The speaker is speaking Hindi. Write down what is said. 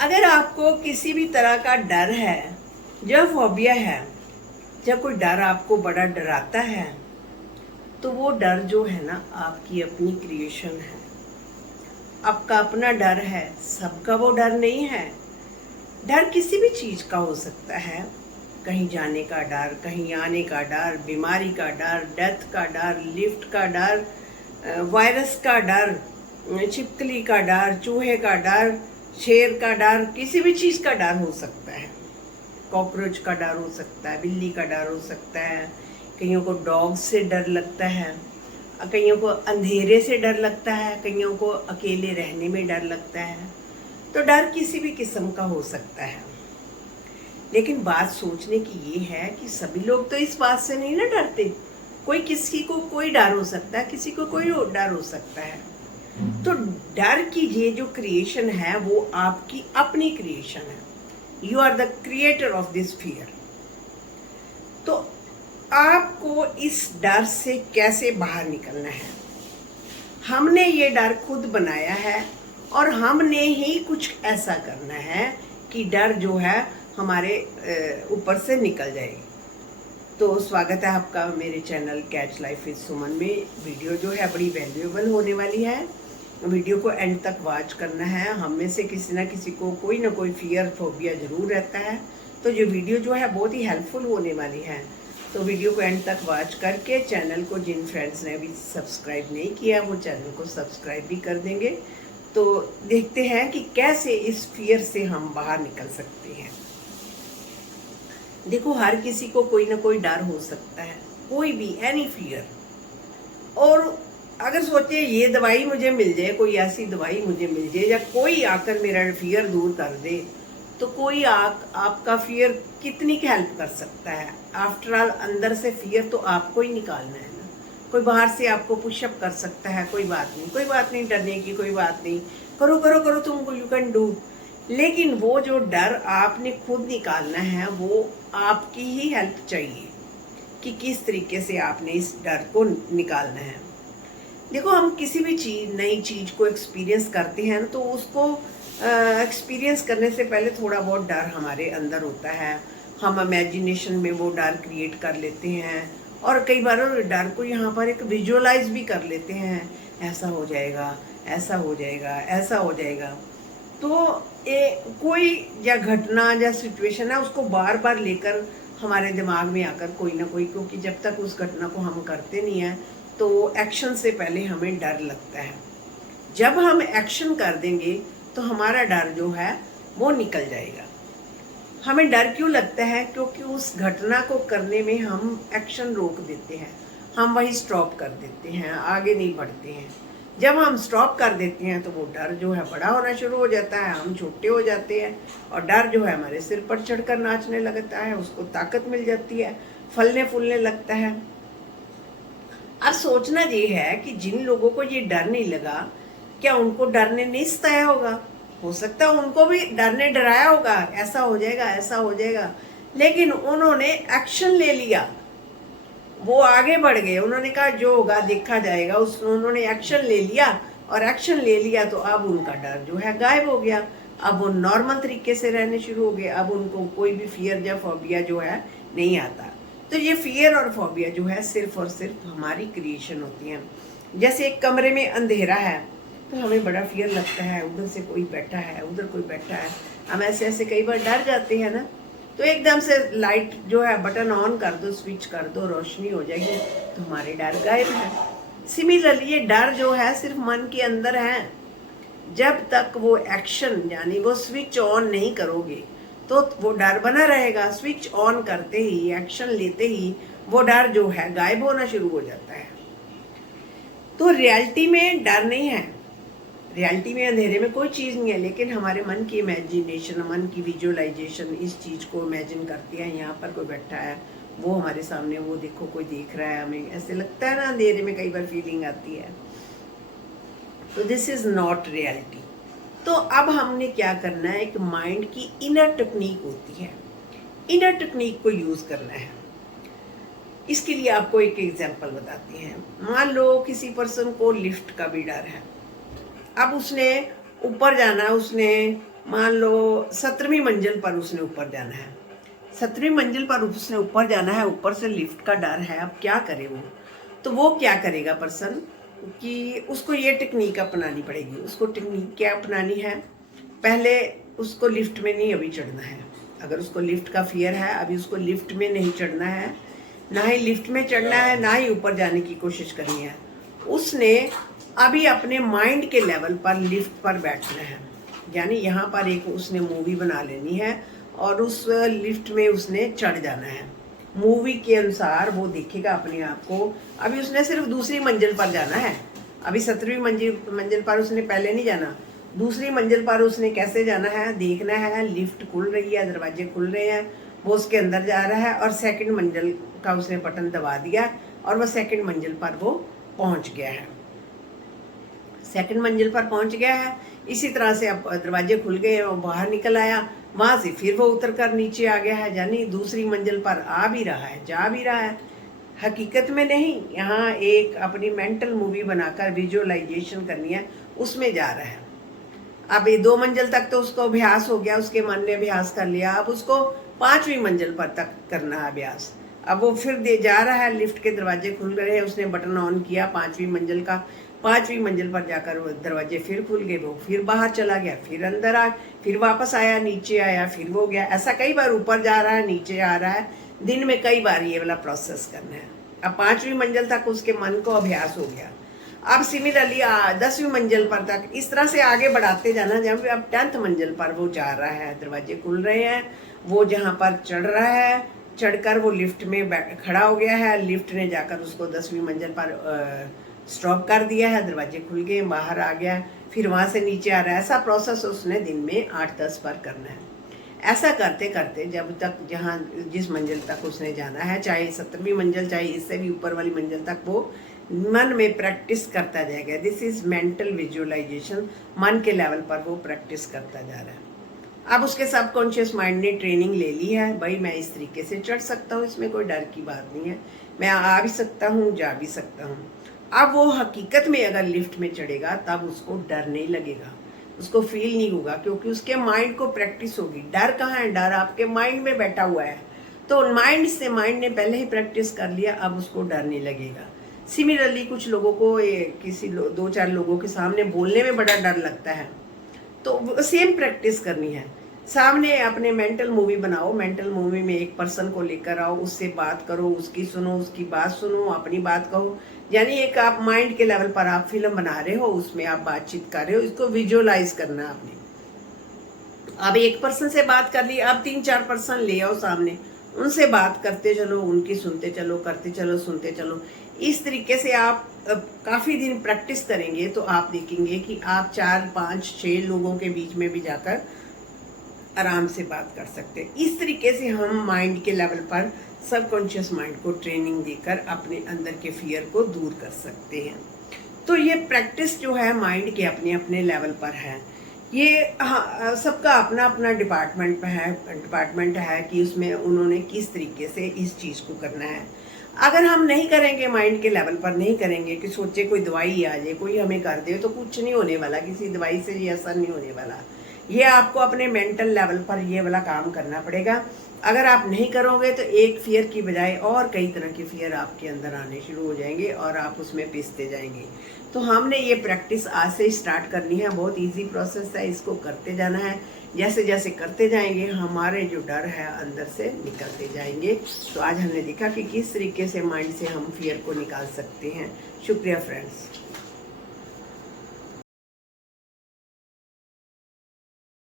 अगर आपको किसी भी तरह का डर है, जब फोबिया है, जब कोई डर आपको बड़ा डराता है, तो वो डर जो है ना आपकी अपनी क्रिएशन है, आपका अपना डर है। सबका वो डर नहीं है। डर किसी भी चीज का हो सकता है। कहीं जाने का डर, कहीं आने का डर, बीमारी का डर, डेथ का डर, लिफ्ट का डर, वायरस का डर, छिपकली का डर, चूहे का डर, शेर का डर, किसी भी चीज का डर हो सकता है। कॉकरोच का डर हो सकता है, बिल्ली का डर हो सकता है, कईयों को डॉग से डर लगता है, कईयों को अंधेरे से डर लगता है, कईयों को अकेले रहने में डर लगता है। तो डर किसी भी किस्म का हो सकता है। लेकिन बात सोचने की ये है कि सभी लोग तो इस बात से नहीं ना डरते। कोई किसी को कोई डर हो सकता है, किसी को कोई डर हो सकता है। तो डर की ये जो क्रिएशन है वो आपकी अपनी क्रिएशन है। You are the creator of this fear. तो आपको इस डर से कैसे बाहर निकलना है? हमने ये डर खुद बनाया है और हमने ही कुछ ऐसा करना है कि डर जो है हमारे ऊपर से निकल जाएगी। तो स्वागत है आपका मेरे चैनल कैच लाइफ विद सुमन में। वीडियो जो है बड़ी वैल्यूएबल होने वाली है। वीडियो को एंड तक वॉच करना है। हम में से किसी ना किसी को कोई ना कोई फियर फोबिया जरूर रहता है। तो ये वीडियो जो है बहुत ही हेल्पफुल होने वाली है। तो वीडियो को एंड तक वॉच करके चैनल को, जिन फ्रेंड्स ने अभी सब्सक्राइब नहीं किया वो चैनल को सब्सक्राइब भी कर देंगे। तो देखते हैं कि कैसे इस फियर से हम बाहर निकल सकते हैं। देखो, हर किसी को कोई ना कोई डर हो सकता है, कोई भी, एनी फियर। और अगर सोचे ये दवाई मुझे मिल जाए, कोई ऐसी दवाई मुझे मिल जाए, या कोई आकर मेरा फियर दूर कर दे, तो कोई आपका फियर कितनी हेल्प कर सकता है? आफ्टर ऑल अंदर से फियर तो आपको ही निकालना है ना। कोई बाहर से आपको पुशअप कर सकता है, कोई बात नहीं, कोई बात नहीं, डरने की कोई बात नहीं, करो करो करो, तुमको यू कैन डू। लेकिन वो जो डर आपने खुद निकालना है वो आपकी ही हेल्प चाहिए कि किस तरीके से आपने इस डर को निकालना है। देखो, हम किसी भी चीज, नई चीज को एक्सपीरियंस करते हैं तो उसको एक्सपीरियंस करने से पहले थोड़ा बहुत डर हमारे अंदर होता है। हम इमेजिनेशन में वो डर क्रिएट कर लेते हैं और कई बार डर को यहाँ पर एक विजुअलाइज भी कर लेते हैं। ऐसा हो जाएगा, ऐसा हो जाएगा, ऐसा हो जाएगा। तो कोई या घटना या सिचुएशन है उसको बार बार लेकर हमारे दिमाग में आकर कोई ना कोई, क्योंकि जब तक उस घटना को हम करते नहीं है तो एक्शन से पहले हमें डर लगता है। जब हम एक्शन कर देंगे तो हमारा डर जो है वो निकल जाएगा। हमें डर क्यों लगता है? क्योंकि उस घटना को करने में हम एक्शन रोक देते हैं, हम वही स्टॉप कर देते हैं, आगे नहीं बढ़ते हैं। जब हम स्टॉप कर देते हैं तो वो डर जो है बड़ा होना शुरू हो जाता है, हम छोटे हो जाते हैं और डर जो है हमारे सिर पर चढ़कर नाचने लगता है, उसको ताकत मिल जाती है, फलने फूलने लगता है। अब सोचना ये है कि जिन लोगों को ये डर नहीं लगा, क्या उनको डर ने नहीं सताया होगा? हो सकता है उनको भी डर ने डराया होगा, ऐसा हो जाएगा, ऐसा हो जाएगा, लेकिन उन्होंने एक्शन ले लिया, वो आगे बढ़ गए। उन्होंने कहा जो होगा देखा जाएगा। उन्होंने एक्शन ले लिया और एक्शन ले लिया तो अब उनका डर जो है गायब हो गया। अब वो नॉर्मल तरीके से रहने शुरू हो गए। अब उनको कोई भी फियर या फोबिया जो है नहीं आता। तो ये फियर और फोबिया जो है सिर्फ और सिर्फ हमारी क्रिएशन होती है। जैसे एक कमरे में अंधेरा है तो हमें बड़ा फियर लगता है, उधर से कोई बैठा है, उधर कोई बैठा है, हम ऐसे ऐसे कई बार डर जाते हैं ना। तो एकदम से लाइट जो है बटन ऑन कर दो, स्विच कर दो, रोशनी हो जाएगी तो हमारे डर गायब है। सिमिलरली ये डर जो है सिर्फ मन के अंदर है। जब तक वो एक्शन यानी वो स्विच ऑन नहीं करोगे तो वो डर बना रहेगा। स्विच ऑन करते ही, एक्शन लेते ही वो डर जो है गायब होना शुरू हो जाता है। तो रियलिटी में डर नहीं है, रियलिटी में अंधेरे में कोई चीज़ नहीं है, लेकिन हमारे मन की इमेजिनेशन, मन की विजुअलाइजेशन इस चीज़ को इमेजिन करती है। यहाँ पर कोई बैठा है, वो हमारे सामने, वो देखो कोई देख रहा है, हमें ऐसे लगता है ना, अंधेरे में कई बार फीलिंग आती है। तो दिस इज नॉट रियलिटी। तो अब हमने क्या करना है, एक माइंड की इनर टेक्निक होती है, इनर टेक्निक को यूज करना है। इसके लिए आपको एक एग्जाम्पल बताते हैं। मान लो किसी पर्सन को लिफ्ट का भी डर है। अब उसने ऊपर जाना, उसने मान लो 17वीं मंजिल पर उसने ऊपर जाना है, 17वीं मंजिल पर उसने ऊपर जाना है, ऊपर से लिफ्ट का डर है, अब क्या करे वो। तो वो क्या करेगा पर्सन कि उसको ये टेक्निक अपनानी पड़ेगी। उसको टेक्निक क्या अपनानी है, पहले उसको लिफ्ट में नहीं अभी चढ़ना है। अगर उसको लिफ्ट का फियर है, अभी उसको लिफ्ट में नहीं चढ़ना है, ना ही लिफ्ट में चढ़ना है, ना ही ऊपर जाने की कोशिश करनी है। उसने अभी अपने माइंड के लेवल पर लिफ्ट पर बैठना है, यानी यहाँ पर एक उसने मूवी बना लेनी है और उस लिफ्ट में उसने चढ़ जाना है। मूवी के अनुसार वो देखेगा अपने आप को। अभी उसने सिर्फ दूसरी मंजिल पर जाना है, अभी 17वीं मंजिल पर उसने पहले नहीं जाना। दूसरी मंजिल पर उसने कैसे जाना है, देखना है। लिफ्ट खुल रही है, दरवाजे खुल रहे हैं, वो उसके अंदर जा रहा है और सेकंड मंजिल का उसने बटन दबा दिया और वो सेकंड मंजिल पर वो पहुंच गया है, सेकंड मंजिल पर पहुंच गया है। इसी तरह से अब दरवाजे खुल गए, वो बाहर निकल आया, वहां से फिर वो उतर कर नीचे आ गया है, यानी दूसरी मंजिल पर आ भी रहा है, जा भी रहा है। हकीकत में नहीं, यहाँ एक अपनी मेंटल मूवी बनाकर विजुअलाइजेशन करनी है, उसमें जा रहा है। अब ये 2 मंजिल तक तो उसको अभ्यास हो गया, उसके मन ने अभ्यास कर लिया। अब उसको 5वीं मंजिल पर तक करना है अभ्यास। अब वो फिर जा रहा है, लिफ्ट के दरवाजे खुल रहे हैं, उसने बटन ऑन किया 5वीं मंजिल का, 5वीं मंजिल पर जाकर वो दरवाजे फिर खुल गए, वो फिर बाहर चला गया, फिर अंदर आ, फिर वापस आया, नीचे आया, फिर वो गया। ऐसा कई बार ऊपर जा रहा है, नीचे आ रहा है, दिन में कई बार ये वाला प्रोसेस करना है। अब 5वीं मंजिल तक उसके मन को अभ्यास हो गया। अब सिमिलरली 10वीं मंजिल पर तक इस तरह से आगे बढ़ाते जाना। जब अब 10th मंजिल पर वो जा रहा है, दरवाजे खुल रहे हैं, वो जहाँ पर चढ़ रहा है, चढ़कर वो लिफ्ट में खड़ा हो गया है। लिफ्ट ने जाकर उसको 10वीं मंजिल पर स्टॉप कर दिया है, दरवाजे खुल गए, बाहर आ गया, फिर वहाँ से नीचे आ रहा है। ऐसा प्रोसेस उसने दिन में 8-10 बार करना है। ऐसा करते करते जब तक जहाँ जिस मंजिल तक उसने जाना है, चाहे 17वीं मंजिल, चाहे इससे भी ऊपर वाली मंजिल तक, वो मन में प्रैक्टिस करता जाएगा। This is mental visualization. मन के लेवल पर वो प्रैक्टिस करता जा रहा है। अब उसके सबकॉन्शियस माइंड ने ट्रेनिंग ले ली है, भाई मैं इस तरीके से चढ़ सकता हूँ, इसमें कोई डर की बात नहीं है, मैं आ भी सकता हूँ, जा भी सकता हूँ। अब वो हकीकत में अगर लिफ्ट में चढ़ेगा तब उसको डर नहीं लगेगा, उसको फील नहीं होगा, क्योंकि उसके माइंड को प्रैक्टिस होगी। डर कहाँ है, डर आपके माइंड में बैठा हुआ है। तो माइंड ने पहले ही प्रैक्टिस कर लिया, अब उसको डर नहीं लगेगा। सिमिलरली कुछ लोगों को किसी 2-4 लोगों के सामने बोलने में बड़ा डर लगता है, तो सेम प्रैक्टिस करनी है। सामने अपने मेंटल मूवी बनाओ, मेंटल मूवी में एक पर्सन को लेकर आओ, उससे बात करो, उसकी सुनो, उसकी बात सुनो, अपनी बात कहो। यानी एक आप माइंड के लेवल पर आप फिल्म बना रहे हो, उसमें आप बातचीत कर रहे हो, इसको विजुअलाइज करना आपने। अब एक पर्सन से बात कर ली, अब 3-4 पर्सन ले आओ सामने, उनसे बात करते चलो, उनकी सुनते चलो, करते चलो, सुनते चलो। इस तरीके से आप काफ़ी दिन प्रैक्टिस करेंगे तो आप देखेंगे कि आप 4-5-6 लोगों के बीच में भी जाकर आराम से बात कर सकते हैं। इस तरीके से हम माइंड के लेवल पर सबकॉन्शियस माइंड को ट्रेनिंग देकर अपने अंदर के फियर को दूर कर सकते हैं। तो ये प्रैक्टिस जो है माइंड के अपने अपने लेवल पर है। ये सबका अपना अपना डिपार्टमेंट है कि उसमें उन्होंने किस तरीके से इस चीज़ को करना है। अगर हम नहीं करेंगे, माइंड के लेवल पर नहीं करेंगे कि सोचे कोई दवाई आ जाए, कोई हमें कर दे, तो कुछ नहीं होने वाला, किसी दवाई से ये असर नहीं होने वाला। ये आपको अपने मेंटल लेवल पर ये वाला काम करना पड़ेगा। अगर आप नहीं करोगे तो एक फियर की बजाय और कई तरह के फियर आपके अंदर आने शुरू हो जाएंगे और आप उसमें पिसते जाएंगे। तो हमने ये प्रैक्टिस आज से स्टार्ट करनी है। बहुत इजी प्रोसेस है, इसको करते जाना है। जैसे जैसे करते जाएंगे हमारे जो डर है अंदर से निकलते जाएंगे। तो आज हमने देखा कि किस तरीके से माइंड से हम फियर को निकाल सकते हैं। शुक्रिया फ्रेंड्स।